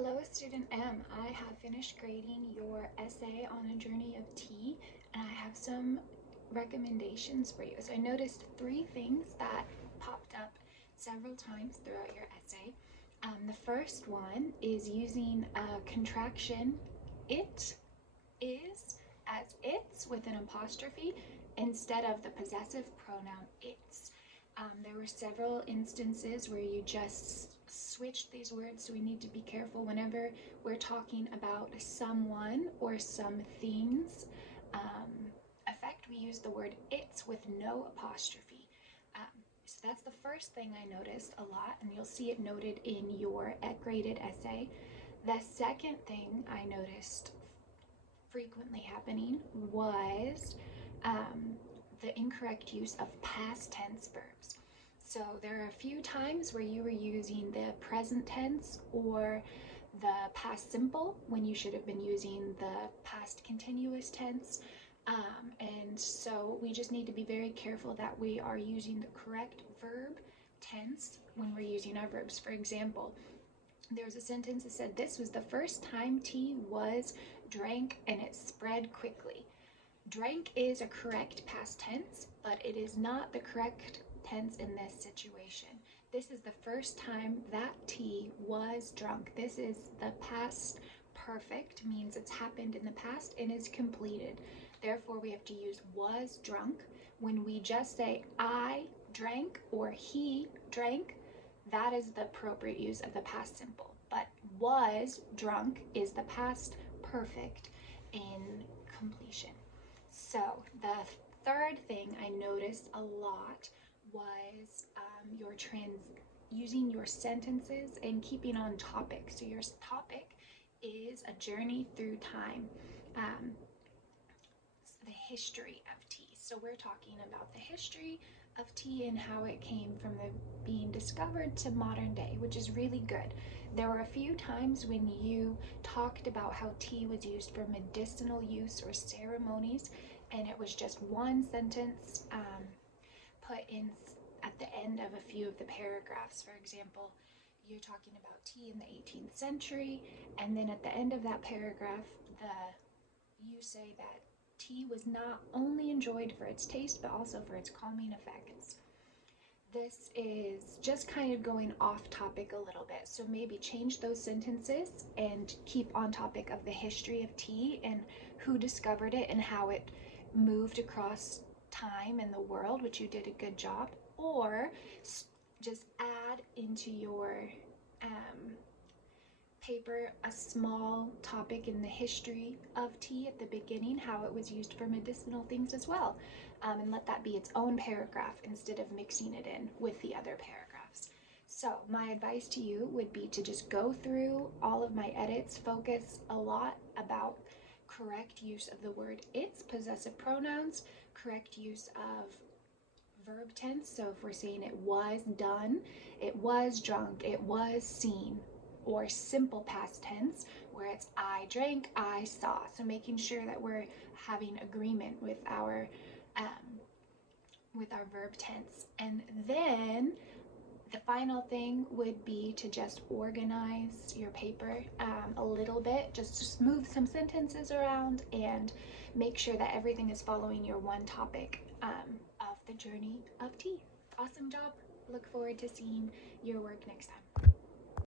Hello, Student M. I have finished grading your essay on a journey of tea, and I have some recommendations for you. So I noticed three things that popped up several times throughout your essay. The first one is using a contraction, it is, as it's with an apostrophe instead of the possessive pronoun its. There were several instances where you just switched these words, so we need to be careful whenever we're talking about someone or some things. Effect, we use the word its with no apostrophe. So that's the first thing I noticed a lot, and you'll see it noted in your graded essay. The second thing I noticed frequently happening was the incorrect use of past tense verbs. So there are a few times where you were using the present tense or the past simple when you should have been using the past continuous tense. And so we just need to be very careful that we are using the correct verb tense when we're using our verbs. For example, there's a sentence that said, "This was the first time tea was drank and it spread quickly." Drank is a correct past tense, but it is not the correct tense in this situation. This is the first time that tea was drunk. This is the past perfect, means it's happened in the past and is completed. Therefore, we have to use was drunk. When we just say I drank or he drank, that is the appropriate use of the past simple. But was drunk is the past perfect in completion. So the third thing I noticed a lot was using your sentences and keeping on topic. So your topic is a journey through time, the history of tea. So we're talking about the history of tea and how it came from being discovered to modern day, which is really good. There were a few times when you talked about how tea was used for medicinal use or ceremonies, and it was just one sentence put in at the end of a few of the paragraphs. For example, you're talking about tea in the 18th century, and then at the end of that paragraph, you say that tea was not only enjoyed for its taste, but also for its calming effects. This is just kind of going off topic a little bit, so maybe change those sentences and keep on topic of the history of tea and who discovered it and how it moved across time and the world, which you did a good job, or just add into your paper a small topic in the history of tea at the beginning, how it was used for medicinal things as well, and let that be its own paragraph instead of mixing it in with the other paragraphs. So my advice to you would be to just go through all of my edits, focus a lot about correct use of the word its, possessive pronouns, correct use of verb tense. So if we're saying it was done, it was drunk, it was seen, or simple past tense where it's I drank, I saw. So making sure that we're having agreement with our verb tense. And then the final thing would be to just organize your paper a little bit, just move some sentences around and make sure that everything is following your one topic of the journey of tea. Awesome job. Look forward to seeing your work next time.